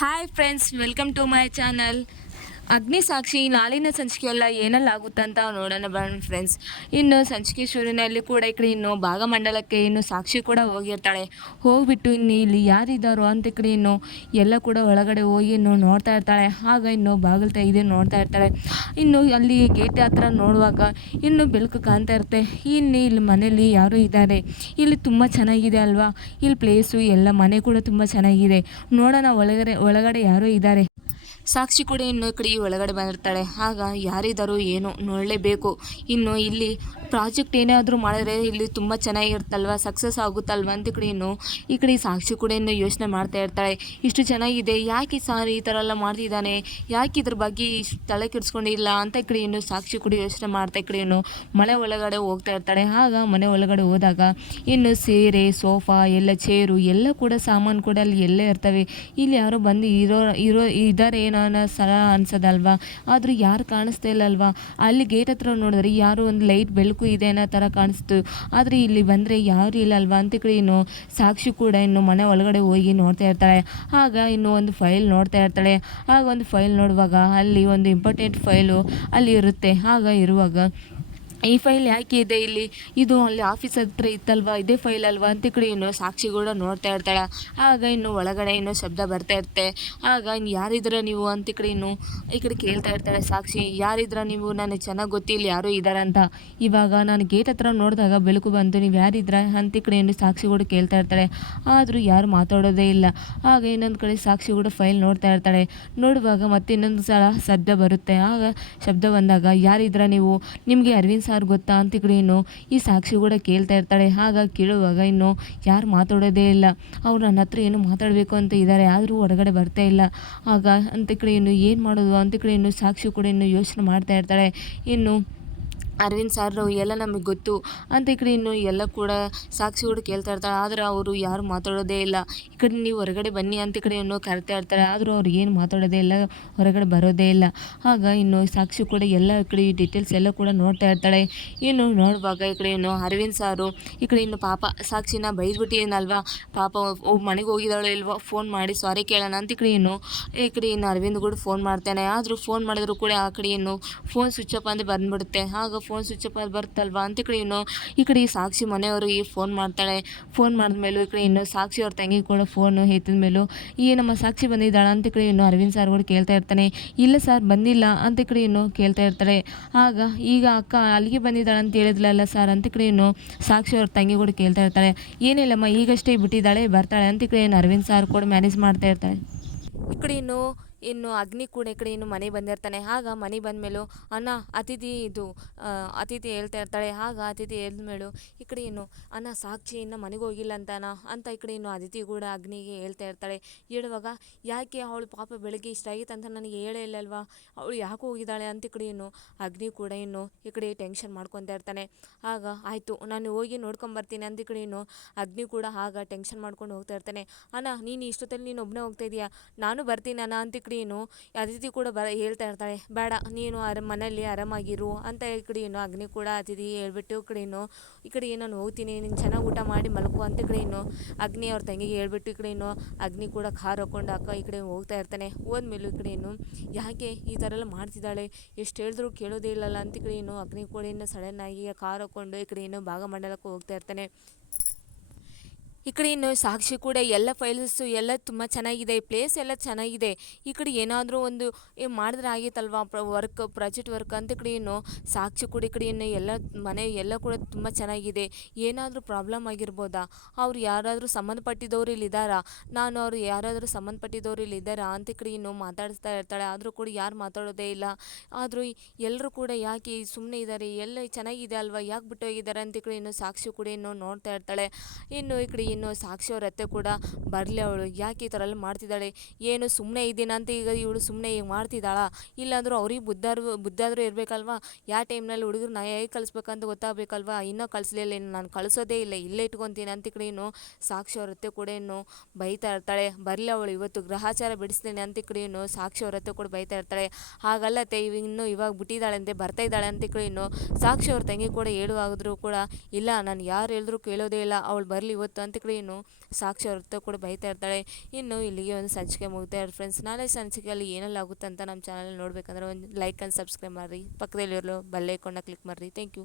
Hi friends, welcome to my channel. Agni Sakshi ನಾಳಿನ ಸಂಚಿಕೆಯೆಲ್ಲ ಏನೆಲ್ಲ ಆಗುತ್ತೆ ಅಂತ ನೋಡೋಣ ಬನ್ನಿ ಫ್ರೆಂಡ್ಸ್. ಇನ್ನು ಸಂಚಿಕೆ ಶುರುವಿನಲ್ಲಿ ಕೂಡ ಈ ಕಡೆ ಇನ್ನು ಭಾಗಮಂಡಲಕ್ಕೆ ಇನ್ನು ಸಾಕ್ಷಿ ಕೂಡ ಹೋಗಿರ್ತಾಳೆ. ಹೋಗ್ಬಿಟ್ಟು ಇನ್ನು ಇಲ್ಲಿ ಯಾರಿದ್ದಾರೋ ಅಂತ ಕಡೆ ಇನ್ನು ಎಲ್ಲ ಕೂಡ ಒಳಗಡೆ ಹೋಗಿ ಇನ್ನು ನೋಡ್ತಾ ಇರ್ತಾಳೆ. ಆಗ ಇನ್ನು ಬಾಗಿಲು ತೆಗೆದು ನೋಡ್ತಾ ಇರ್ತಾಳೆ. ಇನ್ನು ಅಲ್ಲಿ ಗೇಟ್ ಹತ್ರ ನೋಡುವಾಗ ಇನ್ನು ಬೆಳಕು ಕಾಣ್ತಾ ಇರುತ್ತೆ. ಇನ್ನು ಇಲ್ಲಿ ಮನೇಲಿ ಯಾರು ಇದ್ದಾರೆ, ಇಲ್ಲಿ ತುಂಬ ಚೆನ್ನಾಗಿದೆ ಅಲ್ವಾ, ಇಲ್ಲಿ ಪ್ಲೇಸು ಎಲ್ಲ ಮನೆ ಕೂಡ ತುಂಬ ಚೆನ್ನಾಗಿದೆ, ನೋಡೋಣ ಒಳಗಡೆ ಯಾರೋ ಇದ್ದಾರೆ. ಸಾಕ್ಷಿ ಕೂಡ ಇನ್ನು ಈ ಕಡೆ ಒಳಗಡೆ ಬಂದಿರ್ತಾಳೆ. ಆಗ ಯಾರಿದ್ದಾರೋ ಏನೋ ನೋಡಲೇಬೇಕು. ಇನ್ನು ಇಲ್ಲಿ ಪ್ರಾಜೆಕ್ಟ್ ಏನಾದರೂ ಮಾಡಿದ್ರೆ ಇಲ್ಲಿ ತುಂಬ ಚೆನ್ನಾಗಿರುತ್ತಲ್ವ, ಸಕ್ಸಸ್ ಆಗುತ್ತಲ್ವ ಅಂತ ಈ ಕಡೆ ಸಾಕ್ಷಿ ಕೂಡ ಇನ್ನು ಯೋಚನೆ ಮಾಡ್ತಾ ಇರ್ತಾಳೆ. ಇಷ್ಟು ಚೆನ್ನಾಗಿದೆ, ಯಾಕೆ ಸಾರ್ ಈ ಥರ ಎಲ್ಲ ಮಾಡ್ತಿದ್ದಾನೆ, ಯಾಕೆ ಇದ್ರ ಬಗ್ಗೆ ಇಷ್ಟು ತಲೆ ಕೆಡಿಸ್ಕೊಂಡಿಲ್ಲ ಅಂತ ಈ ಕಡೆ ಇನ್ನು ಸಾಕ್ಷಿ ಕೂಡ ಯೋಚನೆ ಮಾಡ್ತಾ ಈ ಕಡೆ ಇನ್ನು ಮನೆ ಒಳಗಡೆ ಹೋಗ್ತಾ ಇರ್ತಾಳೆ. ಆಗ ಮನೆ ಒಳಗಡೆ ಹೋದಾಗ ಇನ್ನು ಸೇರೆ, ಸೋಫಾ ಎಲ್ಲ, ಚೇರು ಎಲ್ಲ ಕೂಡ ಸಾಮಾನು ಕೂಡ ಅಲ್ಲಿ ಎಲ್ಲೇ ಇರ್ತವೆ. ಇಲ್ಲಿ ಯಾರೋ ಬಂದು ಇದ್ದಾರೆ ಏನೋ ಸಲ ಅನ್ಸೋದಲ್ವಾ, ಆದರೂ ಯಾರು ಕಾಣಿಸ್ತಾ ಇಲ್ಲ ಅಲ್ವಾ. ಅಲ್ಲಿ ಗೇಟ್ ಹತ್ರ ನೋಡಿದ್ರೆ ಯಾರೋ ಒಂದು ಲೈಟ್ ಬೆಳಕು ಇದೆ ಅನ್ನೋ ಥರ ಕಾಣಿಸ್ತು, ಆದರೆ ಇಲ್ಲಿ ಬಂದರೆ ಯಾರು ಇಲ್ಲ ಅಲ್ವಾ ಅಂತ ಕಡೆ ಇನ್ನು ಸಾಕ್ಷಿ ಕೂಡ ಇನ್ನು ಮನೆ ಒಳಗಡೆ ಹೋಗಿ ನೋಡ್ತಾ ಇರ್ತಾಳೆ. ಆಗ ಇನ್ನು ಒಂದು ಫೈಲ್ ನೋಡ್ತಾ ಇರ್ತಾಳೆ. ಆಗ ಒಂದು ಫೈಲ್ ನೋಡುವಾಗ ಅಲ್ಲಿ ಒಂದು ಇಂಪಾರ್ಟೆಂಟ್ ಫೈಲು ಅಲ್ಲಿ ಇರುತ್ತೆ. ಆಗ ಇರುವಾಗ ಈ ಫೈಲ್ ಯಾಕೆ ಇದೆ ಇಲ್ಲಿ, ಇದು ಅಲ್ಲಿ ಆಫೀಸ್ ಹತ್ರ ಇತ್ತಲ್ವ, ಇದೇ ಫೈಲ್ ಅಲ್ವಾ ಅಂತ ಇನ್ನು ಸಾಕ್ಷಿ ಕೂಡ ನೋಡ್ತಾ ಇರ್ತಾಳೆ. ಆಗ ಇನ್ನು ಒಳಗಡೆ ಇನ್ನೂ ಶಬ್ದ ಬರ್ತಾ ಇರುತ್ತೆ. ಆಗ ಇನ್ನು ಯಾರಿದ್ರ ನೀವು ಅಂತ ಈ ಕಡೆ ಕೇಳ್ತಾ ಇರ್ತಾಳೆ ಸಾಕ್ಷಿ. ಯಾರಿದ್ರ ನೀವು, ನನಗೆ ಚೆನ್ನಾಗಿ ಗೊತ್ತಿಲ್ಲ ಯಾರು ಇದ್ದಾರೆ ಅಂತ. ಇವಾಗ ನಾನು ಗೇಟ್ ಹತ್ರ ನೋಡಿದಾಗ ಬೆಳಕು ಬಂತು, ನೀವು ಯಾರಿದ್ರ ಅಂತ ಇನ್ನು ಸಾಕ್ಷಿ ಕೂಡ ಕೇಳ್ತಾ ಇರ್ತಾಳೆ. ಆದರೂ ಯಾರು ಮಾತಾಡೋದೇ ಇಲ್ಲ. ಆಗ ಇನ್ನೊಂದು ಕಡೆ ಸಾಕ್ಷಿ ಕೂಡ ಫೈಲ್ ನೋಡ್ತಾ ಇರ್ತಾಳೆ. ನೋಡುವಾಗ ಮತ್ತೆ ಇನ್ನೊಂದು ಸಲ ಶಬ್ದ ಬರುತ್ತೆ. ಆಗ ಶಬ್ದ ಬಂದಾಗ ಯಾರಿದ್ರ ನೀವು, ನಿಮಗೆ ಅರವಿಂದ್ ಸಾರ್ ಗೊತ್ತಾ ಅಂತ ಇನ್ನು ಈ ಸಾಕ್ಷಿ ಕೂಡ ಕೇಳ್ತಾ ಇರ್ತಾಳೆ. ಆಗ ಕೇಳುವಾಗ ಇನ್ನು ಯಾರು ಮಾತಾಡೋದೇ ಇಲ್ಲ. ಅವ್ರು ನನ್ನ ಹತ್ರ ಏನು ಮಾತಾಡಬೇಕು ಅಂತ ಇದ್ದಾರೆ, ಆದರೂ ಹೊರಗಡೆ ಬರ್ತಾ ಇಲ್ಲ. ಆಗ ಅಂತ ಇನ್ನು ಏನು ಮಾಡೋದು ಅಂತ ಇನ್ನು ಸಾಕ್ಷಿ ಕೂಡ ಇನ್ನು ಯೋಚನೆ ಮಾಡ್ತಾ ಇರ್ತಾಳೆ. ಇನ್ನು ಅರವಿಂದ್ ಸಾರು ಎಲ್ಲ ನಮಗೆ ಗೊತ್ತು ಅಂತ ಇನ್ನು ಎಲ್ಲ ಕೂಡ ಸಾಕ್ಷಿ ಕೂಡ ಕೇಳ್ತಾ ಇರ್ತಾಳೆ. ಆದರೆ ಅವರು ಯಾರು ಮಾತಾಡೋದೇ ಇಲ್ಲ. ಈ ಕಡೆ ನೀವು ಹೊರಗಡೆ ಬನ್ನಿ ಅಂತ ಇನ್ನು ಕರಿತಾ ಇರ್ತಾರೆ, ಆದರೂ ಅವ್ರು ಏನು ಮಾತಾಡೋದೇ ಇಲ್ಲ, ಹೊರಗಡೆ ಬರೋದೇ ಇಲ್ಲ. ಆಗ ಇನ್ನು ಸಾಕ್ಷಿ ಕೂಡ ಎಲ್ಲ ಕಡೆ ಡೀಟೇಲ್ಸ್ ಎಲ್ಲ ಕೂಡ ನೋಡ್ತಾ ಇರ್ತಾಳೆ. ಇನ್ನು ನೋಡುವಾಗ ಇನ್ನು ಅರವಿಂದ್ ಸಾರು ಇನ್ನು ಪಾಪ ಸಾಕ್ಷಿನ ಬೈದ್ಬಿಟ್ಟಿನಲ್ವಾ, ಪಾಪ ಮನೆಗೆ ಹೋಗಿದ್ದಾಳೋ ಇಲ್ವೋ, ಫೋನ್ ಮಾಡಿ ಸಾರಿ ಕೇಳೋಣ ಅಂತ ಇನ್ನು ಇನ್ನು ಅರವಿಂದ್ ಕೂಡ ಫೋನ್ ಮಾಡ್ತಾನೆ. ಆದರೂ ಫೋನ್ ಮಾಡಿದ್ರು ಕೂಡ ಆ ಕಡೆ ಫೋನ್ ಸ್ವಿಚ್ ಆಫ್ ಅಂತ ಬಂದ್ಬಿಡುತ್ತೆ. ಆಗ ಫೋನ್ ಸ್ವಿಚ್ ಆಫ್ ಬರುತ್ತಲ್ವಾ ಅಂತ ಈ ಕಡೆ ಸಾಕ್ಷಿ ಮನೆಯವರಿಗೆ ಫೋನ್ ಮಾಡ್ತಾಳೆ. ಫೋನ್ ಮಾಡಿದ್ಮೇಲೂ ಇನ್ನು ಸಾಕ್ಷಿ ಅವ್ರ ತಂಗಿ ಕೂಡ ಫೋನು ಎತ್ತಿದ ಮೇಲೂ ನಮ್ಮ ಸಾಕ್ಷಿ ಬಂದಿದ್ದಾಳ ಅಂತ ಇನ್ನು ಅರವಿಂದ್ ಸಾರ್ ಕೂಡ ಕೇಳ್ತಾ ಇರ್ತಾನೆ. ಇಲ್ಲ ಸರ್ ಬಂದಿಲ್ಲ ಅಂತ ಇನ್ನು ಕೇಳ್ತಾ ಇರ್ತಾಳೆ. ಆಗ ಈಗ ಅಕ್ಕ ಅಲ್ಲಿಗೆ ಬಂದಿದ್ದಾಳೆ ಅಂತ ಹೇಳಿದ್ಲಲ್ಲ ಸರ್ ಅಂತ ಇನ್ನು ಸಾಕ್ಷಿ ಅವ್ರ ತಂಗಿ ಕೂಡ ಕೇಳ್ತಾ ಇರ್ತಾಳೆ. ಏನಿಲ್ಲಮ್ಮ ಈಗಷ್ಟೇ ಬಿಟ್ಟಿದ್ದಾಳೆ, ಬರ್ತಾಳೆ ಅಂತ ಇನ್ನು ಅರವಿಂದ್ ಸಾರ್ ಕೂಡ ಮ್ಯಾನೇಜ್ ಮಾಡ್ತಾ ಇರ್ತಾಳೆ. ಇನ್ನು ಅಗ್ನಿ ಕೂಡ ಇನ್ನು ಮನೆಗೆ ಬಂದಿರ್ತಾನೆ. ಆಗ ಮನೆಗೆ ಬಂದಮೇಲೂ ಅಣ್ಣ ಅತಿಥಿ ಹೇಳ್ತಾ ಇರ್ತಾಳೆ. ಆಗ ಅತಿಥಿ ಹೇಳಿದ್ಮೇಲೂ ಇನ್ನು ಅಣ್ಣ ಸಾಕ್ಷಿ ಇನ್ನು ಮನೆಗೆ ಹೋಗಿಲ್ಲ ಅಂತ ಇನ್ನು ಅತಿಥಿ ಕೂಡ ಅಗ್ನಿಗೆ ಹೇಳ್ತಾ ಇರ್ತಾಳೆ. ಹೇಳುವಾಗ ಯಾಕೆ ಅವಳು ಪಾಪ ಬೆಳಗ್ಗೆ ಇಷ್ಟ ಆಗಿತ್ತು ಅಂತ ನನಗೆ ಹೇಳೇ ಇಲ್ಲಲ್ವಾ, ಅವಳು ಯಾಕೆ ಹೋಗಿದ್ದಾಳೆ ಅಂತ ಇನ್ನು ಅಗ್ನಿ ಕೂಡ ಇನ್ನು ಟೆನ್ಷನ್ ಮಾಡ್ಕೊತಾ ಇರ್ತಾನೆ. ಆಗ ಆಯಿತು ನಾನು ಹೋಗಿ ನೋಡ್ಕೊಂಬರ್ತೀನಿ ಅಂತ ಇನ್ನು ಅಗ್ನಿ ಕೂಡ ಆಗ ಟೆನ್ಷನ್ ಮಾಡ್ಕೊಂಡು ಹೋಗ್ತಾ ಇರ್ತಾನೆ. ಅಣ್ಣ ನೀನು ಇಷ್ಟೊತ್ತಲ್ಲಿ ನೀನು ಒಬ್ಬನೇ ಹೋಗ್ತಾ ಇದೀಯಾ, ನಾನು ಬರ್ತೀನಿ ಅಣ್ಣ ಅಂತ ಅತಿಥಿ ಕೂಡ ಹೇಳ್ತಾ ಇರ್ತಾಳೆ. ಬೇಡ ನೀನು ಮನೆಯಲ್ಲಿ ಆರಾಮಾಗಿರು ಅಂತ ಇನ್ನು ಅಗ್ನಿ ಕೂಡ ಅತಿಥಿ ಹೇಳ್ಬಿಟ್ಟು ನಾನು ಹೋಗ್ತೀನಿ, ನೀನು ಚೆನ್ನಾಗಿ ಊಟ ಮಾಡಿ ಮಲ್ಕೋ ಅಂತ ಇನ್ನು ಅಗ್ನಿ ಅವ್ರ ತಂಗಿಗೆ ಹೇಳ್ಬಿಟ್ಟು ಇನ್ನು ಅಗ್ನಿ ಕೂಡ ಕಾರ್ ಹಾಕೊಂಡು ಅಕ್ಕ ಹೋಗ್ತಾ ಇರ್ತಾನೆ. ಹೋದ್ಮೇಲೂ ಇನ್ನು ಯಾಕೆ ಈ ಥರ ಎಲ್ಲ ಮಾಡ್ತಿದ್ದಾಳೆ, ಎಷ್ಟು ಹೇಳಿದ್ರು ಕೇಳೋದೇ ಇಲ್ಲಲ್ಲ ಅಂತ ಇನ್ನು ಅಗ್ನಿ ಕೂಡ ಸಡನ್ ಆಗಿ ಕಾರ್ ಹಾಕೊಂಡು ಇನ್ನು ಭಾಗಮಂಡಲಕ್ಕೆ ಹೋಗ್ತಾ ಇರ್ತಾನೆ. ಇನ್ನು ಸಾಕ್ಷಿ ಕೂಡ ಎಲ್ಲ ಫೈಲ್ಸು ಎಲ್ಲ ತುಂಬ ಚೆನ್ನಾಗಿದೆ, ಪ್ಲೇಸ್ ಎಲ್ಲ ಚೆನ್ನಾಗಿದೆ, ಏನಾದರೂ ಒಂದು ಮಾಡಿದ್ರೆ ಆಗಿತ್ತಲ್ವ ಪ್ರಾಜೆಕ್ಟ್ ವರ್ಕ್ ಅಂತ ಇನ್ನು ಸಾಕ್ಷಿ ಕೂಡ ಇನ್ನು ಎಲ್ಲ ಮನೆ ಎಲ್ಲ ಕೂಡ ತುಂಬ ಚೆನ್ನಾಗಿದೆ, ಏನಾದರೂ ಪ್ರಾಬ್ಲಮ್ ಆಗಿರ್ಬೋದಾ, ಅವ್ರು ಯಾರಾದರೂ ಸಂಬಂಧಪಟ್ಟಿದ್ದವ್ರು ಇಲ್ಲಿದ್ದಾರಾ, ನಾನು ಅವರು ಯಾರಾದರೂ ಸಂಬಂಧಪಟ್ಟಿದ್ದವ್ರು ಇಲ್ಲಿದ್ದಾರಾ ಅಂತ ಇನ್ನು ಮಾತಾಡಿಸ್ತಾ ಇರ್ತಾಳೆ. ಆದರೂ ಕೂಡ ಯಾರು ಮಾತಾಡೋದೇ ಇಲ್ಲ. ಆದರೂ ಎಲ್ಲರೂ ಕೂಡ ಯಾಕೆ ಸುಮ್ಮನೆ ಇದ್ದಾರೆ, ಎಲ್ಲ ಚೆನ್ನಾಗಿದೆ ಅಲ್ವಾ, ಯಾಕೆ ಬಿಟ್ಟು ಹೋಗಿದ್ದಾರೆ ಅಂತ ಇನ್ನು ಸಾಕ್ಷಿ ಕೂಡ ಇನ್ನು ನೋಡ್ತಾ ಇರ್ತಾಳೆ. ಇನ್ನು ಸಾಕ್ಷಿ ಅವ್ರ ಅತ್ತೆ ಕೂಡ ಬರಲಿ, ಅವಳು ಯಾಕೆ ಈ ಥರ ಎಲ್ಲ ಮಾಡ್ತಿದ್ದಾಳೆ, ಏನು ಸುಮ್ಮನೆ ಇದ್ದೀನಿ ಅಂತ ಈಗ ಇವಳು ಸುಮ್ಮನೆ ಈಗ ಮಾಡ್ತಿದ್ದಾಳಾ, ಇಲ್ಲಾಂದ್ರೂ ಅವ್ರಿಗೆ ಬುದ್ಧಾದರೂ ಇರಬೇಕಲ್ವಾ, ಯಾವ ಟೈಮ್ನಲ್ಲಿ ಹುಡುಗರು ನಾ ಹೇಗೆ ಕಳಿಸ್ಬೇಕಂತ ಗೊತ್ತಾಗಬೇಕಲ್ವಾ, ಇನ್ನೂ ಕಳಿಸ್ಲಿಲ್ಲ, ಇನ್ನು ನಾನು ಕಳಿಸೋದೇ ಇಲ್ಲ, ಇಲ್ಲೇ ಇಟ್ಕೊತೀನಿ ಅಂತ ಇನ್ನು ಸಾಕ್ಷಿ ಅವ್ರ ಅತ್ತೆ ಕೂಡ ಇನ್ನು ಬೈತಾ ಇರ್ತಾಳೆ. ಬರಲಿ ಅವಳು ಇವತ್ತು ಗ್ರಹಚಾರ ಬಿಡಿಸ್ತೀನಿ ಅಂತ ಇನ್ನು ಸಾಕ್ಷಿ ಅವ್ರ ಅತ್ತೆ ಕೂಡ ಬೈತಾ ಇರ್ತಾಳೆ. ಹಾಗಲ್ಲತ್ತೆ ಇವಾಗ ಬಿಟ್ಟಿದ್ದಾಳಂತೆ, ಬರ್ತಾ ಇದ್ದಾಳೆ ಅಂತ ಇನ್ನು ಸಾಕ್ಷಿ ಅವ್ರ ತಂಗಿ ಕೂಡ ಹೇಳುವಾದ್ರು ಕೂಡ ಇಲ್ಲ, ನಾನು ಯಾರು ಹೇಳಿದ್ರು ಕೇಳೋದೇ ಇಲ್ಲ, ಅವಳು ಬರಲಿ ಇವತ್ತು ಅಂತ ಮತ್ತು ಕಡೆ ಇನ್ನು ಸಾಕ್ಷಿ ಅವ್ರ ಕೂಡ ಬೈತಾ ಇರ್ತಾಳೆ. ಇನ್ನು ಇಲ್ಲಿಗೆ ಒಂದು ಸಂಚಿಕೆ ಮುಗ್ತಾ ಇರೋ ಫ್ರೆಂಡ್ಸ್. ನಾಳೆ ಸಂಚಿಕೆಯಲ್ಲಿ ಏನೆಲ್ಲ ಆಗುತ್ತೆ ಅಂತ ನಮ್ಮ ಚಾನಲ್ ನೋಡಬೇಕಂದ್ರೆ ಒಂದು ಲೈಕ್ ಆ್ಯಂಡ್ ಸಬ್ಸ್ಕ್ರೈಬ್ ಮಾಡಿರಿ, ಪಕ್ಕದಲ್ಲಿರಲು ಬೆಲ್ ಐಕಾನ್ನ ಕ್ಲಿಕ್ ಮಾಡಿರಿ. Thank you.